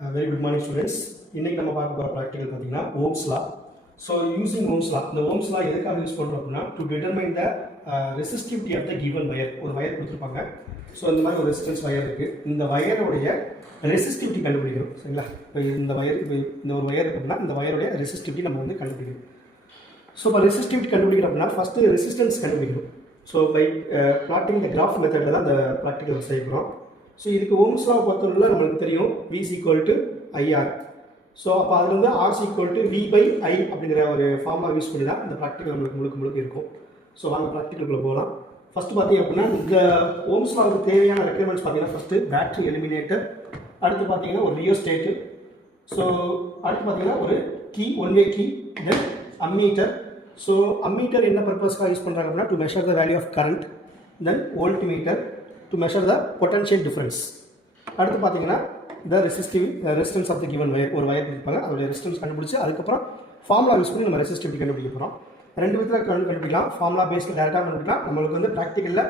Very good morning students. இன்னைக்கு நம்ம பார்க்க போற practical பாத்தீங்கன்னா Ohm's law. So using Ohm's law, இந்த Ohm's law எதுக்காக யூஸ் பண்றோம் அப்படினா to determine the resistivity of the given wire. ஒரு வயர் கொடுத்திருப்பாங்க. So இந்த மாதிரி ஒரு ரெசிஸ்டன்ஸ் வயர் இருக்கு. இந்த வயரோட ரெசிஸ்டிவிட்டி கண்டுபிடிக்கணும். சரிங்களா? இப்போ இந்த வயர் இந்த ஒரு வயர் இருக்குன்னா இந்த வயரோட ரெசிஸ்டிவிட்டி நம்ம வந்து கண்டுபிடிக்கணும். So இப்போ ரெசிஸ்டிவிட்டி கண்டுபிடிக்கணும் அப்படினா ஃபர்ஸ்ட் ரெசிஸ்டன்ஸ் கண்டுபிடிக்கணும். So by plotting the graph மெத்தட்ல தான் இந்த practical செய்ய போறோம். ஸோ இதுக்கு ஓம்ஸ் லா பொறுத்தவரையில் நம்மளுக்கு தெரியும் V = IR. ஸோ அப்போ அதில் வந்து R = V/I அப்படிங்கிற ஒரு ஃபார்முலா யூஸ் பண்ணி தான் இந்த ப்ராக்டிக்கல் நம்மளுக்கு முழுக்க இருக்கும். ஸோ வாங்க ப்ராக்டிக்கலுக்குள்ள போகலாம். ஃபஸ்ட்டு பார்த்தீங்க அப்படின்னா இந்த ஓம்ஸ் லாவுக்கு தேவையான ரெக்யர்மெண்ட்ஸ் பார்த்தீங்கன்னா ஃபஸ்ட்டு பேட்டரி எலிமினேட்டர், அடுத்து பார்த்தீங்கன்னா ஒரு ரியோஸ்டேட்டு, ஸோ அடுத்து பார்த்தீங்கன்னா ஒரு key, one way key, then ammeter. So ammeter என்ன பர்பஸ்க்காக யூஸ் பண்ணுறாங்க அப்படின்னா to measure the value of current, then voltmeter to measure the potential difference. அடுத்து பார்த்தீங்கன்னா the resistance of the given wire, ஒரு வயர் கொடுப்பாங்க, அதோட ரெசிஸ்டன்ஸ் கண்டுபிடிச்சு அதுக்கப்புறம் ஃபார்முலா யூஸ் பண்ணி நம்ம ரெசிஸ்டிவிட்டி கண்டுபிடிக்க போகிறோம். ரெண்டு விதத்தில் கண்டுபிடிக்கலாம். ஃபார்முலா பேஸ்டு டேரெக்டாக கண்டுபிடிக்கலாம். நம்மளுக்கு வந்து ப்ராக்டிக்கலில்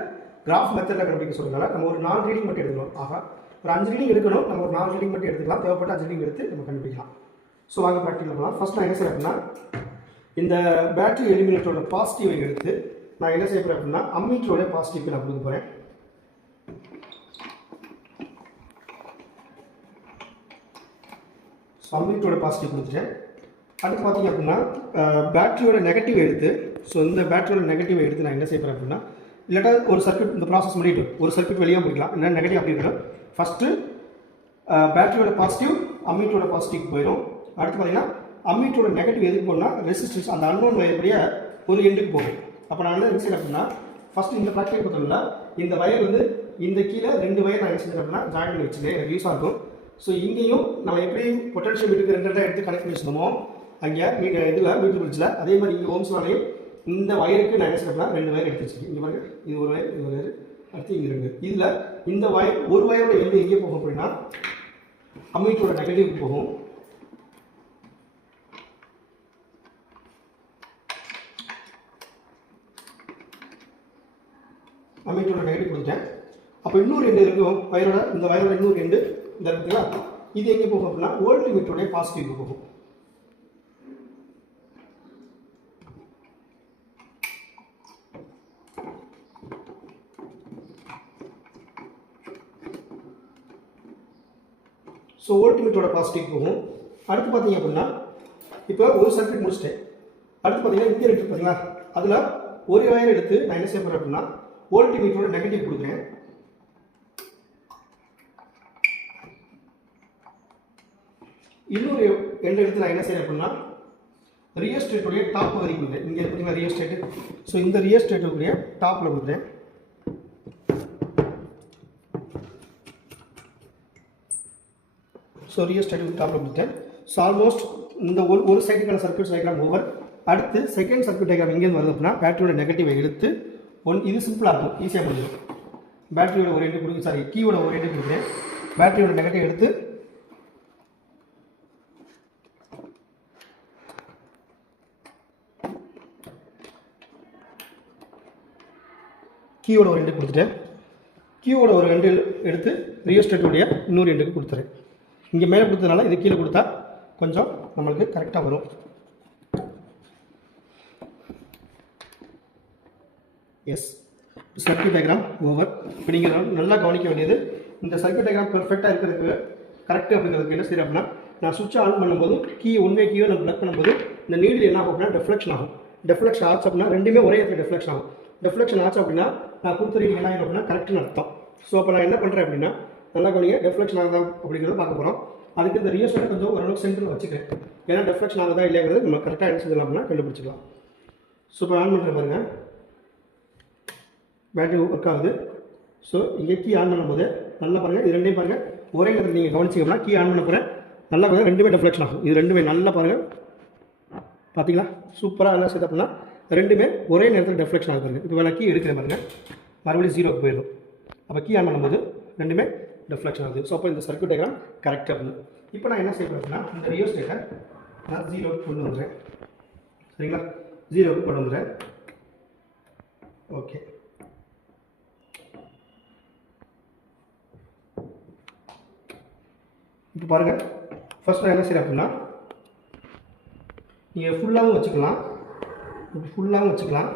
கிராஃப் மெத்தடில் கண்டுபிடிக்க சொல்கிறதுனால நம்ம ஒரு 4 ரீடிங் மட்டும் எடுக்கணும். ஆகா, ஒரு 5 ரீடிங் எடுக்கணும். நம்ம ஒரு 4 ரீடிங் மட்டும் எடுத்துக்கலாம். தேவைப்பட்ட 5 ரீடிங் எடுத்து நம்ம கண்டுபிடிக்கலாம். ஸோ வாங்க ப்ராக்டிக்கல் போகலாம். ஃபர்ஸ்ட் நான் என்ன செய்ய அப்படின்னா இந்த பேட்டரி எலிமினேட்டரோட பாசிட்டிவை எடுத்து நான் என்ன செய்ய போகிறேன் அப்படின்னா அம்மீட்டரோட பாசிட்டிவ்க்கு நான் கொடுக்க போகிறேன். அம்மீட்டரோட பாசிட்டிவ் கொடுத்துட்டேன். அடுத்து பார்த்தீங்க அப்படின்னா பேட்டரியோட நெகட்டிவ் எடுத்து, ஸோ இந்த பேட்டரியோட நெகட்டிவ் எடுத்து நான் என்ன செய்யறேன் அப்படின்னா இல்லாட்டா ஒரு சர்க்யூட் இந்த ப்ராசஸ் பண்ணிட்டு ஒரு சர்க்யூட் வெளியே போய்க்கலாம், இல்லை நெகட்டிவ் அப்படி இருக்கணும். ஃபஸ்ட்டு பேட்டரியோட பாசிட்டிவ் அம்மீட்டரோட பாசிட்டிவ் போயிடும். அடுத்து பார்த்தீங்கன்னா அம்மீட்டரோட நெகட்டிவ் எதுக்கு போகணும்னா ரெசிஸ்டன்ஸ் அந்த அன்னோன் வயருடைய ஒரு எண்டுக்கு போகும். அப்போ நான் என்ன செய்யறேன் அப்படின்னா ஃபஸ்ட்டு இந்த ப்ராக்டிக்கல் பார்த்தோம்னா இந்த வயர் வந்து இந்த கீழே 2 வயர் நான் என்ன செஞ்சேன் அப்படின்னா ஜாயின் பண்ணி வச்சுருக்கேன், எனக்கு யூஸாக இருக்கும். ஸோ இங்கேயும் நம்ம எப்படி பொட்டன்ஷியல் மீட்டருக்கு 2 எடுத்து கனெக்ட் பண்ணி வச்சுருந்தோமோ அங்கே இதில் மீட்டர் பிரிட்ஜில், அதே மாதிரி இங்கே ஓம்ஸ் லாலையும் இந்த வயருக்கு நான் என்ன செய்யறேன் 2 வயர் எடுத்து வச்சுருக்கேன். இங்கே பாருங்க, இது ஒரு வயர், இது ஒரு வயர், அடுத்து இங்கே 2. இதில் இந்த வயர் ஒரு வயரோட எண்டு எங்கே போகும் அப்படின்னா அம்மீட்டரோட நெகட்டிவ் போகும். அம்மீட்டரோட நெகட்டிவ் கொடுத்தேன். அப்போ இன்னொரு எண்டு இருக்கும் வயரோட, இந்த வயரோட இன்னொரு எண்டு இந்த இருக்குங்களா, இது எங்கே போகும் அப்படின்னா வோல்ட்மீட்டருடைய பாசிட்டிவ் போகும். ஸோ வோல்ட்மீட்டரோட பாசிட்டிவ் போகும். அடுத்து பார்த்தீங்க அப்படின்னா இப்போ ஒரு சர்க்யூட் முடிச்சிட்டேன். அடுத்து பார்த்தீங்கன்னா இங்கே எடுத்து பார்த்தீங்களா, அதில் ஒரு வயர் எடுத்து நான் என்ன செய்ய போகிறேன் அப்படின்னா வோல்ட்மீட்டரோட நெகட்டிவ் கொடுக்குறேன். இன்னொரு எண்டு எடுத்து நான் என்ன செய்யறேன் அப்படின்னா ரியோஸ்டேட்டுடைய டாப் பகுதி கொடுக்குறேன். இங்கே பார்த்தீங்கன்னா ரியோஸ்டேட்டு, ஸோ இந்த ரியோஸ்டேட்டுடைய டாப்பில் கொடுக்குறேன். ஸோ ரியோஸ்டேட்டுக்கு டாப்பில் கொடுத்தேன். ஸோ ஆல்மோஸ்ட் இந்த ஒரு சைட்டுக்கான சர்க்யூட் டயக்ராம் ஓவர். அடுத்து செகண்ட் சர்க்யூட் டயக்ராம் எங்கேருந்து வருது அப்படின்னா பேட்டரியோட நெகட்டிவை எடுத்து இது சிம்பிளாக இருக்கும், ஈஸியாக முடியும். பேட்டரியோட ஒரு எண்டு கொடுக்கு, சாரி கீயோட ஒரு எண்டு கொடுக்குறேன். பேட்டரியோட நெகட்டிவ் எடுத்து கீயோட ஒரு எண்டு கொடுத்துட்டேன். கீயோட ஒரு எண்டு எடுத்து ரியோஸ்டேட்டுடைய இன்னொரு எண்டுக்கு கொடுத்துறேன். இங்கே மேலே கொடுத்ததுனால இது கீழே கொடுத்தா கொஞ்சம் நம்மளுக்கு கரெக்டாக வரும். Yes, circuit diagram over. இப்போ நீங்கள் நல்லா கவனிக்க வேண்டியது இந்த சர்க்யூட் டயக்ராம் பெர்ஃபெக்டாக இருக்கிறதுக்கு கரெக்டு அப்படிங்கிறதுக்கு என்ன செய்யறேன் அப்படின்னா நான் சுவிட்ச் ஆன் பண்ணும்போது கீ ஒன் வே கீயோ நம்ம ப்ளக் பண்ணும்போது இந்த நீடில் என்ன ஆகும் அப்படின்னா டெஃப்ளெக்ஷன் ஆகும். டெஃப்ளெக்ஷன் ஆச்சு அப்படின்னா ரெண்டுமே ஒரே இடத்துல டெஃப்ளெக்ஷன் ஆகும். டெஃப்ளெக்ஷன் ஆச்சு அப்படின்னா நான் கொடுத்த ரீடிங் என்ன ஆகும் அப்படின்னா கரெக்டுன்னு அர்த்தம். ஸோ அப்போ நான் என்ன பண்ணுறேன் அப்படின்னா நல்லா கவனிங்க, டெஃப்ளெக்ஷன் ஆகுதா அப்படிங்கிறத பார்க்க போகிறோம். அதுக்கு இந்த ரியோஸ்டேட்டை கொஞ்சம் ஓரளவுக்கு சென்டரில் வச்சுக்கிறேன். ஏன்னா டெஃப்ளெக்ஷன் ஆகுதா இல்லையாங்கிறது நம்ம கரெக்டாக என்ன செஞ்சலாம் அப்படின்னா கண்டுபிடிச்சிக்கலாம். ஸோ இப்போ ஆன் பண்ணுற பாருங்க, பேட்டரி ஒர்க் ஆகுது. ஸோ இங்கே கீ ஆன் பண்ணும்போது நல்லா பாருங்கள், இது ரெண்டையும் பாருங்கள் ஒரே நேரத்தில் நீங்கள் கவனிச்சிங்கன்னா கீ ஆன் பண்ண போகிறேன் நல்லா பாருங்கள், ரெண்டுமே டெஃப்ளெக்ஷன் ஆகும். இது ரெண்டுமே நல்லா பாருங்கள், பார்த்தீங்களா சூப்பராக என்ன செய்ய அப்படின்னா ரெண்டுமே ஒரே நேரத்தில் டெஃப்ளெக்ஷன் ஆகுது பாருங்கள். இப்போ வேலை கீ எடுக்கிறேன் பாருங்கள், மறுபடியும் 0க்கு போயிடும். அப்போ கீ ஆன் பண்ணும்போது ரெண்டுமே டெஃப்ளெக்ஷன் ஆகுது. ஸோ அப்போ இந்த சர்க்யூட் டயக்ராம் கரெக்டாக இருக்குது. இப்போ நான் என்ன செய்ய அப்படின்னா இந்த ரியோஸ்டேட்டை நான் 0க்கு கொண்டு வந்துடுறேன். சரிங்களா, 0க்கு கொண்டு வந்துடுறேன். ஓகே, இப்போ பாருங்கள், ஃபர்ஸ்ட் நான் என்ன செய்கிறேன் அப்படின்னா, நீங்கள் ஃபுல்லாகவும் வச்சுக்கலாம், இப்படி ஃபுல்லாகவும் வச்சுக்கலாம்,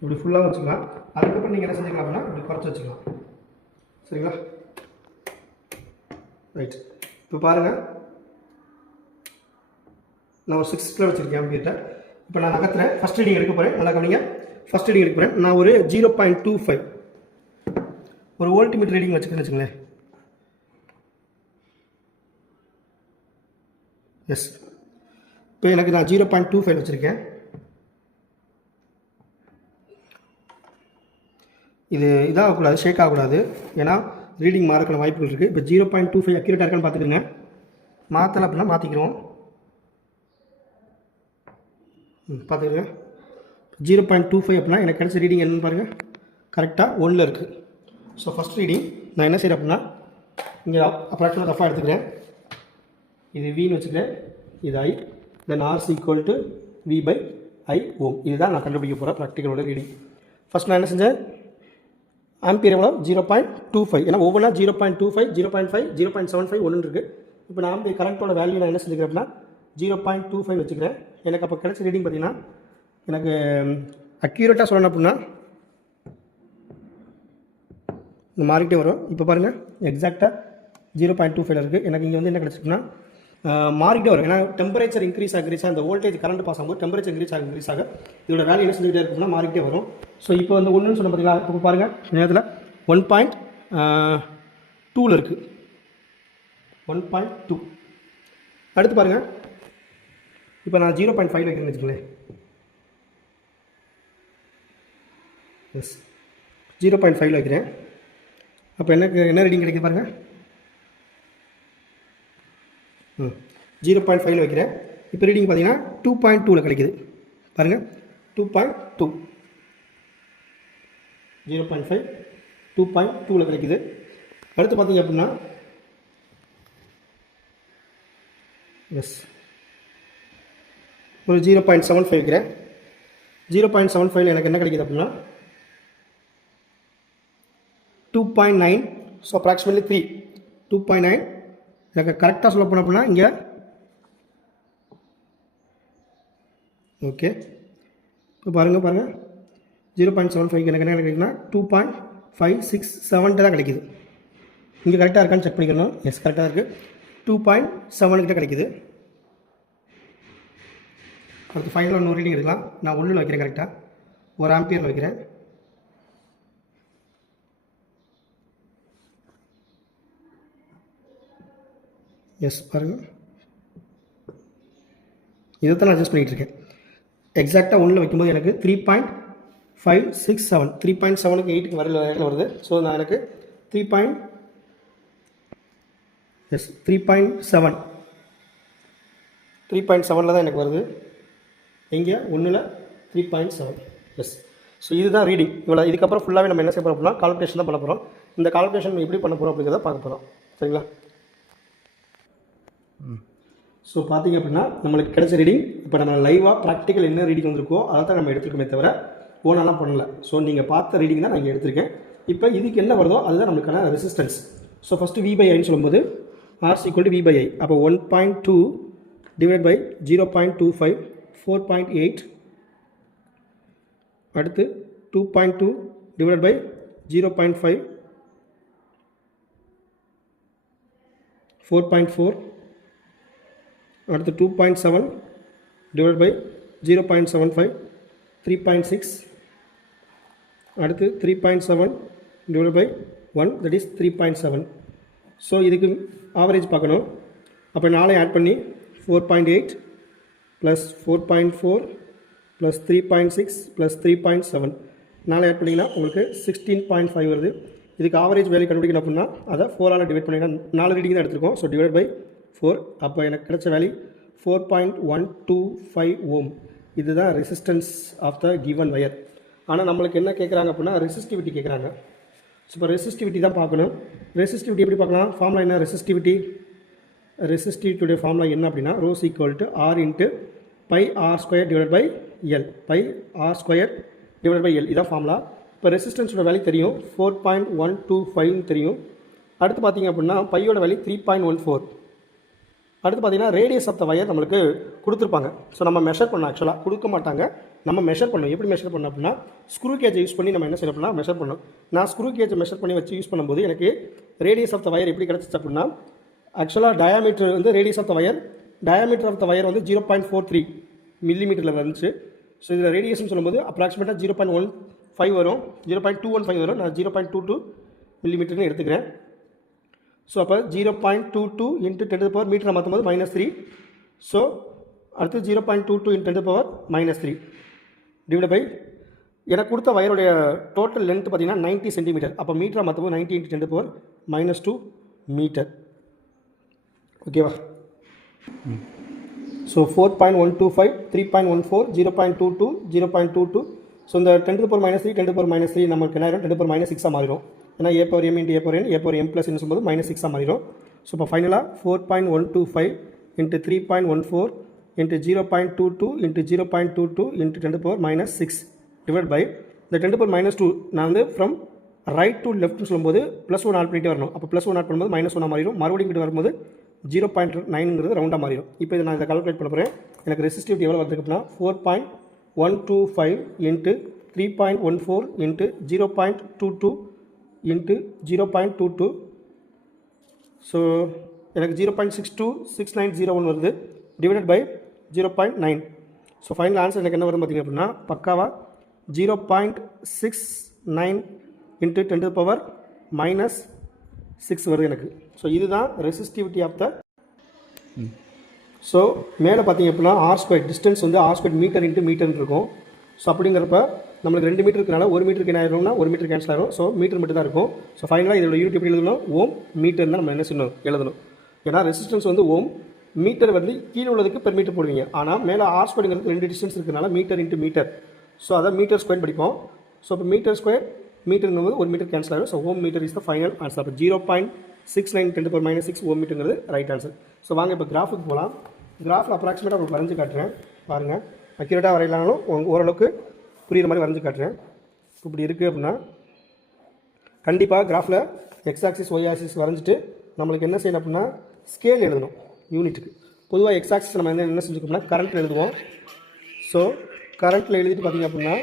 இப்படி ஃபுல்லாகவும் வச்சுக்கலாம். அதுக்கப்புறம் நீங்கள் என்ன செஞ்சுக்கலாம் அப்படின்னா இப்படி குறைச்சி வச்சுக்கலாம். சரிங்களா? ரைட். இப்போ பாருங்கள், நான் ஒரு 6 கிலோ வச்சுருக்கேன் ஆம்பியர்ட்ட. இப்போ நான் நகர்த்துறேன். ஃபஸ்ட் ரீடிங் எடுக்க போகிறேன். நல்லா கவனிங்க. ஃபஸ்ட் ரீடிங் எடுக்க போகிறேன். நான் ஒரு 0.25 ஒரு வோல்ட்மீட்டர் ரீடிங் வச்சுக்கிறேன்னு வச்சுங்களேன். எஸ், இப்போ எனக்கு நான் 0.25 வச்சுருக்கேன். இது இதாகக்கூடாது, ஷேக் ஆகக்கூடாது, ஏன்னா ரீடிங் மாறக்கான வாய்ப்புகள் இருக்குது. இப்போ 0.25 அக்யூரேட்டாக இருக்கான்னு பார்த்துக்கோங்க. மாற்றலை அப்படின்னா மாற்றிக்கிறோம். பார்த்துக்கோங்க. 0.25 அப்படின்னா எனக்கு கிடைச்ச ரீடிங் என்னன்னு பாருங்கள், கரெக்டாக 1 இருக்குது. ஸோ ஃபஸ்ட் ரீடிங் நான் என்ன செய்கிறேன் அப்படின்னா, இங்கே அப்ராக்சிமேட் ரஃபாக எடுத்துக்கிறேன். இது வின்னு வச்சுக்கிறேன், இது ஐ, தென் ஆர்ஸ் ஈக்குவல் டு V/I ஓம். இதுதான் நான் கண்டுபிடிக்க போகிறேன் ப்ராக்டிக்கலோட ரீடிங். ஃபஸ்ட் நான் என்ன செஞ்சேன், ஆம்பியர் எவ்வளோ 0.25, ஏன்னா ஒவ்வொன்றா 0.25, 0.5, 0.75 ஒன்று இருக்குது. இப்போ நான் ஆம்பியர் கரண்ட்டோட வேல்யூ நான் என்ன செஞ்சுக்கிறேன் அப்படின்னா 0.25 வச்சுக்கிறேன். எனக்கு அப்போ கிடைச்ச ரீடிங் பார்த்தீங்கன்னா, எனக்கு அக்யூரேட்டாக சொல்லணும் அப்படின்னா இந்த மாறிக்கிட்டே வரும். இப்போ பாருங்கள், எக்ஸாக்டாக 0.25 இருக்குது. எனக்கு இங்கே வந்து என்ன கிடச்சிருக்குன்னா மாறிக்கிட்டே வரும். ஏன்னா டெம்பரேச்சர் இன்க்ரீஸ் ஆகிருச்சா, அந்த வோல்டேஜ் கரண்ட் பாஸ் ஆகும்போது டெம்பரேச்சர் இன்க்ரீஸ் ஆக இதோட வேல்யூ என்ன செஞ்சுக்கிட்டே இருக்குன்னா மாறிக்கிட்டே வரும். ஸோ இப்போ வந்து ஒன்றுன்னு சொன்ன பார்த்தீங்களா, இப்போ பாருங்கள் நேரத்தில் 1.2 இருக்குது, 1.2. அடுத்து பாருங்கள், இப்போ நான் 0.5 வைக்கிறேன்னு வச்சுக்கோங்களேன். எஸ், 0.5 வைக்கிறேன். அப்போ எனக்கு என்ன ரீடிங் கிடைக்குது பாருங்கள். 0.5 வைக்கிறேன். இப்போ ரீடிங் பார்த்தீங்கன்னா 2.2 கிடைக்குது. பாருங்கள், 2.2, 0.5 2.2 கிடைக்குது. அடுத்து பார்த்தீங்க அப்படின்னா எஸ், ஒரு 0.75 வைக்கிறேன். 0.75 எனக்கு என்ன கிடைக்குது அப்படின்னா 2.9, ஸோ அப்ராக்சிமேட்லி 3, 2.9 எனக்கு கரெக்டாக சொல்ல போனோம் அப்படின்னா இங்கே. ஓகே, இப்போ பாருங்கள் 0.75 எனக்கு என்ன கிடைக்குதுன்னா 2.567 தான் கிடைக்குது. இங்கே கரெக்டாக இருக்கான்னு செக் பண்ணிக்கணும். எஸ், கரெக்டாக இருக்குது. 2.7 கிட்ட கிடைக்குது. அடுத்து ஃபைனலாக இன்னொரு ரீடிங் எடுக்கலாம். நான் 1 வைக்கிறேன், கரெக்டாக 1 ஆம்பியர் வைக்கிறேன். எஸ், பாருங்கள், இதை தான் நான் அட்ஜஸ்ட் பண்ணிகிட்டு இருக்கேன். எக்ஸாக்டாக 1 வைக்கும்போது எனக்கு 3.567, 3.7க்கு 8க்கு வரையில் வருது. ஸோ நான் எனக்கு 3.7 தான் எனக்கு வருது. இங்கே 1ல் 3.7. எஸ், ஸோ இதுதான் ரீடிங். இவ்வளோ. இதுக்கப்புறம் ஃபுல்லாகவே நம்ம என்ன செய்ய போகிறோம் அப்படின்னா கால்குலேஷன் தான் பண்ண போகிறோம். இந்த கால்குலேஷன் எப்படி பண்ண போகிறோம் அப்படிங்கிறத பார்க்க போகிறோம். சரிங்களா? ஸோ பார்த்திங்க அப்படின்னா நம்மளுக்கு கிடைச்ச ரீடிங், இப்போ நம்ம லைவாக ப்ராக்டிக்கல் என்ன ரீடிங் வந்திருக்கோ அதை தான் நம்ம எடுத்துருக்கோமே தவிர ஓனெல்லாம் பண்ணல. ஸோ நீங்கள் பார்த்த ரீடிங் தான் நான் இங்கே எடுத்திருக்கேன். இப்போ இதுக்கு என்ன வருதோ அதுதான் நம்மளுக்கான ரெசிஸ்டன்ஸ். ஸோ ஃபஸ்ட்டு V/Iன்னு சொல்லும்போது R = V/I. அப்போ 1.2 டிவைட் பை 0.25, 4.8. அடுத்து 2.2 டிவைட் பை 0.5, 4.4. அடுத்து 2.7 டிவைட் பை 0.75, 3.6. அடுத்து 3.7 divide by 1, that is 3.7. So இதுக்கு ஆவரேஜ் பார்க்கணும். அப்போ 4 ஆட் பண்ணி 4.8 ப்ளஸ் 4.4 ப்ளஸ் 3.6 ப்ளஸ் 3.7 4 ஆட் பண்ணிங்கன்னா உங்களுக்கு 16.5 வருது. இதுக்கு ஆவரேஜ் வேல்யூ கண்டுபிடிக்கணும் அப்படின்னா அதை 4ஆல் டிவைட் பண்ணிங்கன்னா 4 ரீடிங் தான் எடுத்துருக்கோம். So divide by 4. அப்போ எனக்கு கிடைச்ச வேல்யூ 4.125 ஓம். இதுதான் resistance of the given wire. ஆனால் நம்மளுக்கு என்ன கேட்குறாங்க அப்படின்னா ரெசிஸ்டிவிட்டி கேட்குறாங்க. ஸோ இப்போ ரெசிஸ்டிவிட்டி தான் பார்க்கணும். ரெசிஸ்டிவிட்டி எப்படி பார்க்கலாம்? ஃபார்முலா என்ன? ரெசிஸ்டிவிட்டியுடைய ஃபார்முலா என்ன அப்படின்னா rho's equal to R into pi R² divide by L, pi R² divide by L. இதான் ஃபார்முலா. இப்போ ரெசிஸ்டன்ஸோட வேல்யூ தெரியும், 4.125 தெரியும். அடுத்து பார்த்தீங்க அப்படின்னா பையோட வேல்யூ 3.14. அடுத்து பார்த்தீங்கன்னா ரேடியஸ் ஆஃப் த வயர் நம்மளுக்கு கொடுத்துருப்பாங்க. ஸோ நம்ம மெஷர் பண்ணோம், ஆக்சுவலாக கொடுக்க மாட்டாங்க, நம்ம மெஷர் பண்ணணும். எப்படி மெஷர் பண்ணோம் அப்படின்னா ஸ்க்ரூ கேஜை யூஸ் பண்ணி நம்ம என்ன செய்யணும் அப்படின்னா மெஷர் பண்ணணும். நான் ஸ்க்ரூ கேஜை மெஷர் பண்ணி வச்சு யூஸ் பண்ணும்போது எனக்கு ரேடியஸ் ஆஃப் த வயர் எப்படி கிடச்சிச்சு அப்படின்னா ஆக்சுவலாக டயாமீட்டர் வந்து ரேடியஸ் ஆஃப் த வயர் வந்து 0.43 மில்லிமீட்டரில் வந்துச்சு. ஸோ இதில் ரேடியேஷன் சொல்லும்போது அப்ராக்சிமேட்டாக 0.15 வரும், 0.215 வரும். நான் 0.22 மில்லிமீட்டர்னு எடுத்துக்கிறேன். ஸோ அப்போ 0.22 இன்ட்டு 10 to the power மீட்டரை மாற்றும்போது -3. ஸோ அடுத்து 0.22 into 10 to the power -3 divide by எனக்கு கொடுத்த வயருடைய டோட்டல் லென்த் பார்த்தீங்கன்னா 90 சென்டிமீட்டர். அப்போ மீட்டரை மாற்றும்போது 90 into 10 to the power -2 metre. ஓகேவா? ஸோ 4.125, 3.14, 0.22, 0.22. ஸோ இந்த 10 to the power -3, 10 to the power -3 நமக்கு என்ன ஆயிரும், 10 to the power -6 மாறிடும். ஏன்னா a power m into a power n, a power m plus n சொல்லும்போது -6 மாறிடும். ஸோ இப்போ ஃபைனலாக 4.125 into 3.14 into 0.22 into 0.22 into 10 to the power -6 divide by இந்த 10 to the power -2. நான் வந்து ஃப்ரம் ரைட் டு லெஃப்ட்னு சொல்லும்போது +1 ஆட் பண்ணிட்டு வரணும். அப்போ +1 ஆட் பண்ணும்போது -1 மாறிடும். மறுபடியும் இங்கிட்டு வரும்போது 0.9ங்கிறது ரவுண்டாக மாறிடும். இப்போ இதை நான் இதை கால்குலேட் பண்ண போகிறேன். எனக்கு ரெசிஸ்டிவிட்டி எவ்வளோ வருது அப்படின்னா 4.125 இன்ட்டு 3.14 இன்ட்டு 0.22 இன்ட்டு 0.22. ஸோ எனக்கு 0.626901 வருது divided by 0.9. So final answer எனக்கு என்ன வரும் பார்த்திங்க அப்படின்னா பக்காவாக 0.69 இன்ட்டு 10 to the power -6 வருது எனக்கு. ஸோ இதுதான் ரெசிஸ்டிவிட்டி ஆஃப் த. ஸோ மேலே பார்த்தீங்க அப்படின்னா r² டிஸ்டன்ஸ் வந்து r² மீட்டர் இன்ட்டு மீட்டர்னு இருக்கும். ஸோ அப்படிங்கிறப்ப நம்மளுக்கு 2 மீட்டர் இருக்கனால 1 மீட்டருக்கு என்ன ஆயிரும்னா 1 மீட்டர் கேன்சல் ஆகும். ஸோ மீட்டர் மட்டும் தான் இருக்கும். ஸோ ஃபைனலாக இதோட யூனிட் எப்படி எழுதணும், ஓம் மீட்டர் தான் நம்ம என்ன செய்யணும் எழுதணும். ஏன்னா ரெசிஸ்டன்ஸ் வந்து ஓம், மீட்டர் வந்து கீழே உள்ளதுக்கு பெர் மீட்டர் போடுவீங்க. ஆனால் மேலே r²ங்கிறது 2 டிஸ்டன்ஸ் இருக்கிறனால மீட்டர் இன்ட்டு மீட்டர். ஸோ அதை மீட்டர் ஸ்கொயர் படிப்போம். ஸோ இப்போ மீட்டர் ஸ்கொயர் மீட்டருங்கிறது 1 மீட்டர் கேன்சல் ஆகும். So ohm metre is the final answer. அப்போ 0.69 10 to the power -6 ஓம் மீட்டருங்கிறது ரைட் ஆன்சர். ஸோ வாங்க இப்போ கிராஃபுக்கு போகலாம். கிராஃபில் அப்ராக்சிமேட்டாக உங்களுக்கு வரைஞ்சி காட்டுறேன் பாருங்கள். அக்யூரேட்டாக வரையலானாலும் ஓரளவுக்கு புரியுற மாதிரி வரைஞ்சி காட்டுறேன். இப்படி இருக்குது அப்படின்னா கண்டிப்பாக கிராஃபில் எக்ஸ் ஆக்சிஸ் ஒய் ஆக்சிஸ் வரைஞ்சிட்டு நம்மளுக்கு என்ன செய்யணும் அப்படின்னா ஸ்கேல் எழுதணும் யூனிட்டுக்கு. பொதுவாக எக்ஸ் ஆக்சிஸ் நம்ம என்ன செஞ்சுக்கோம்னா கரண்ட்டில் எழுதுவோம். ஸோ கரண்ட்டில் எழுதிட்டு பார்த்தீங்க அப்படின்னா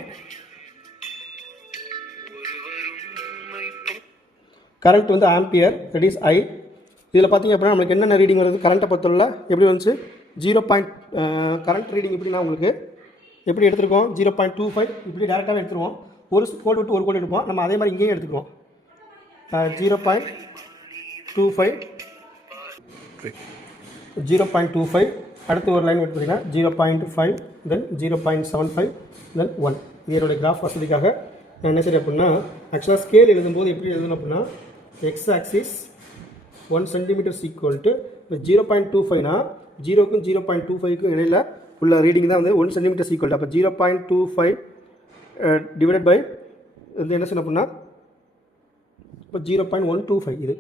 கரண்ட் வந்து ஆம்பியர், தட் இஸ் ஐ. இதில் பார்த்தீங்க அப்படின்னா நம்மளுக்கு என்னென்ன ரீடிங் வருது கரண்ட்டை பொறுத்தவரை எப்படி வந்துச்சு 0. கரண்ட் ரீடிங் எப்படின்னா உங்களுக்கு எப்படி எடுத்துருக்கோம் 0.25 இப்படி டேரெக்டாகவே எடுத்துருவோம். ஒரு கோடு விட்டு ஒரு கோடு எடுப்போம். நம்ம அதே மாதிரி இங்கேயும் எடுத்துக்குவோம் 0.25. அடுத்து ஒரு லைன் எடுத்துக்கிட்டிங்கன்னா 0.5, தென் 0.75, தென் 1. இதனுடைய கிராஃப் வசதிக்காக நான் என்ன செய்ய அப்படின்னா ஆக்சுவலாக ஸ்கேல் எழுதும்போது எப்படி எழுதணும் அப்படின்னா x axis 1 centimetre equal to 0.25னா 0க்கும் 0.25க்கும் இடையில் உள்ள ரீடிங் தான் வந்து 1 சென்டிமீட்டர் ஈக்குவல். அப்போ 0.25 டிவைடட் பை வந்து என்ன செய்யணும் அப்படின்னா இப்போ 0.125 இது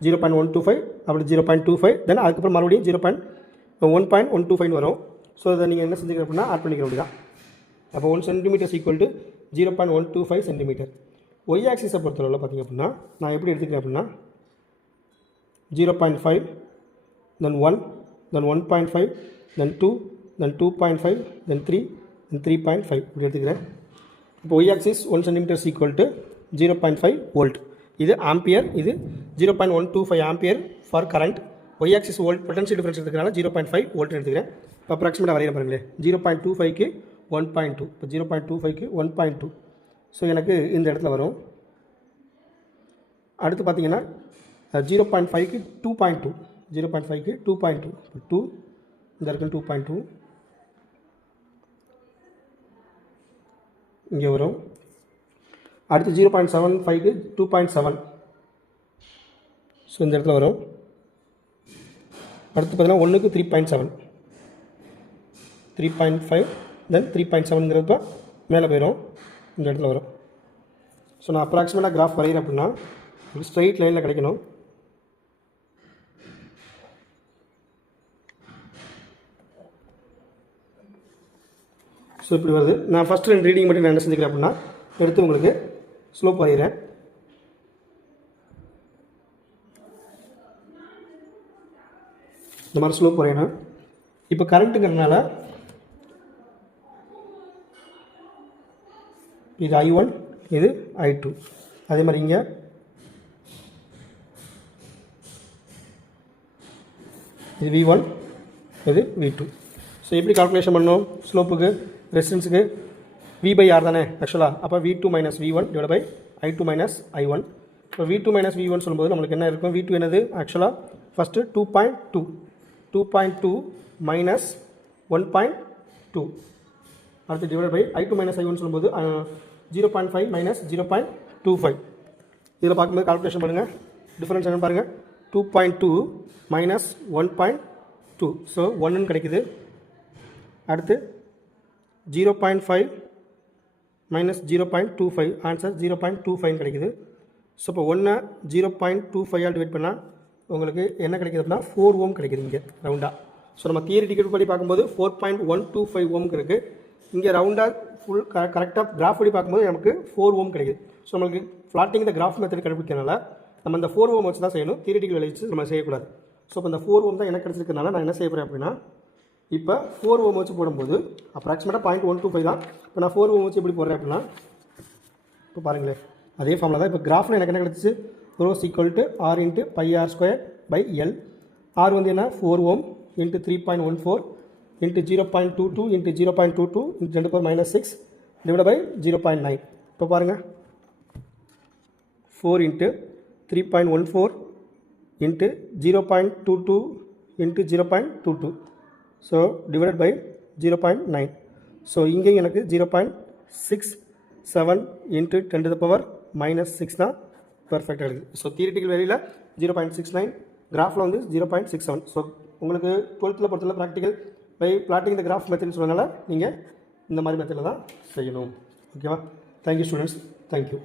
0.125 அப்படி 0.25 தென் அதுக்கப்புறம் மறுபடியும் 1.125 வரும். ஸோ இதை நீங்கள் என்ன செஞ்சுக்கிற அப்படின்னா ஆட் பண்ணிக்கிற அப்படிதான். அப்போ 1 centimetre equal to 0.125 centimetre. Y ஆக்சிஸை பொறுத்தளவில் பார்த்திங்க அப்படின்னா நான் எப்படி எடுத்துக்கிறேன் அப்படின்னா 0.5, then 1, then 1.5, then 2, then 2.5, then 3, then 3.5 இப்படி எடுத்துக்கிறேன். இப்போ y axis 1 centimetre equal to 0.5 volt. இது ஆம்பியர், இது 0.125 ampere for current. Y axis volt potential difference எடுத்துக்கிறனால 0.5 வோல்ட் எடுத்துக்கிறேன். இப்போ அப்ராக்சிமேட்டாக வரையிற பாருங்களேன் 0.25க்கு 1.2, இப்போ 0.25க்கு 1.2. ஸோ எனக்கு இந்த இடத்துல வரும். அடுத்து பார்த்தீங்கன்னா 0.5க்கு 2.2, 0.5க்கு 2.2, இப்போ 2 இந்த இடத்துல 2.2 இங்கே வரும். அடுத்து 0.75க்கு 2.7, ஸோ இந்த இடத்துல வரும். அடுத்து பார்த்தீங்கன்னா 1க்கு 3.7, 3.5, தென் 3.7ங்கிறப்ப மேலே போயிடும், இந்த இடத்துல வரும். ஸோ நான் அப்ராக்சிமேட்டாக கிராஃப் வரைகிறேன் அப்படின்னா ஸ்ட்ரைட் லைனில் கிடைக்கணும். ஸோ இப்படி வருது. நான் ஃபஸ்ட்டு 2 ரீடிங் மட்டும் நான் என்ன செஞ்சுக்கிறேன் அப்படின்னா எடுத்து உங்களுக்கு ஸ்லோப் வரைகிறேன். இந்த மாதிரி ஸ்லோப் வரையணும். இப்போ கரண்ட்டுங்கிறதுனால இது I1, இது I2. அதே மாதிரி இங்கே இது V1, இது V2. ஸோ எப்படி கால்குலேஷன் பண்ணணும்? ஸ்லோப்புக்கு ரெசிஸ்டன்ஸுக்கு V/R தானே ஆக்சுவலாக. அப்போ V2 - V1 divide by I2 - I1. இப்போ V2 - V1 சொல்லும்போது நம்மளுக்கு என்ன இருக்கும்? V2 என்னது ஆக்சுவலாக ஃபஸ்ட்டு 2.2 2.2 minus 1.2 அடுத்து டிவைட் பை I2 - I1 சொல்லும்போது 0.5 minus 0.25. இதில் பார்க்கும்போது கால்குலேஷன் பண்ணுங்கள். டிஃபரன்ஸ் என்னன்னு பாருங்கள். 2.2 minus 1.2. ஸோ 1ன்னு கிடைக்குது. அடுத்து 0.5 minus 0.25. ஆன்சர் 0.25 கிடைக்குது. ஸோ இப்போ 1 0.25 டிவைட் பண்ணால் உங்களுக்கு என்ன கிடைக்குது அப்படின்னா 4 ஓம் கிடைக்குது இங்கே ரவுண்டாக. ஸோ நம்ம தியரிட்டிக்கல் படி பார்க்கும்போது 4.125 ஓம் இருக்குது. இங்கே ரவுண்டாக ஃபுல் கரெக்டாக கிராஃப் படி பார்க்கும்போது நமக்கு 4 ஓம் கிடைக்குது. ஸோ நம்மளுக்கு ஃப்ளாட்டிங் இந்த கிராஃப் மெத்தட் கண்டுபிடிக்கிறதுனால நம்ம இந்த 4 ஓம் வச்சு தான் செய்யணும். தியரிட்டிக்கல் வச்சு நம்ம செய்யக்கூடாது. ஸோ இப்போ இந்த 4 ஓம் தான் எனக்கு கிடச்சிருக்கனால நான் என்ன செய்ய போகிறேன் அப்படின்னா இப்போ 4 ஓம் வச்சு போடும்போது அப்ராக்சிமேட்டாக 0.125 தான். இப்போ நான் 4 ஓம் வச்சு எப்படி போடுறேன் அப்படின்னா இப்போ பாருங்களேன் அதே ஃபார்மில் தான். இப்போ கிராஃபில் எனக்கு என்ன கிடச்சிச்சு? Rose equal to R × πr² L. R வந்து என்ன? 4 ஓம் × 3.14 × 0.22 × 0.22 × 10⁻6 டிவைட் பை 0.9. இப்போ பாருங்கள் 4 × 3.14 × 0.22 × 0.22. So divide by 0.9. ஸோ இங்கேயும் எனக்கு 0.67 × 10⁻6 தான் பர்ஃபெக்டாக இருக்குது. ஸோ தியரிட்டிக்கல் வேலையில் 0.69, கிராஃபில் வந்து 0.67. ஸோ உங்களுக்கு 12th பொறுத்தவரை ப்ராக்டிக்கல் பை பிளாட்டிங் இந்த கிராஃப் மெத்தட்னு சொன்னதுனால நீங்கள் இந்த மாதிரி மெத்தடில் தான் செய்யணும். ஓகேவா? Thank you students. தேங்க்யூ.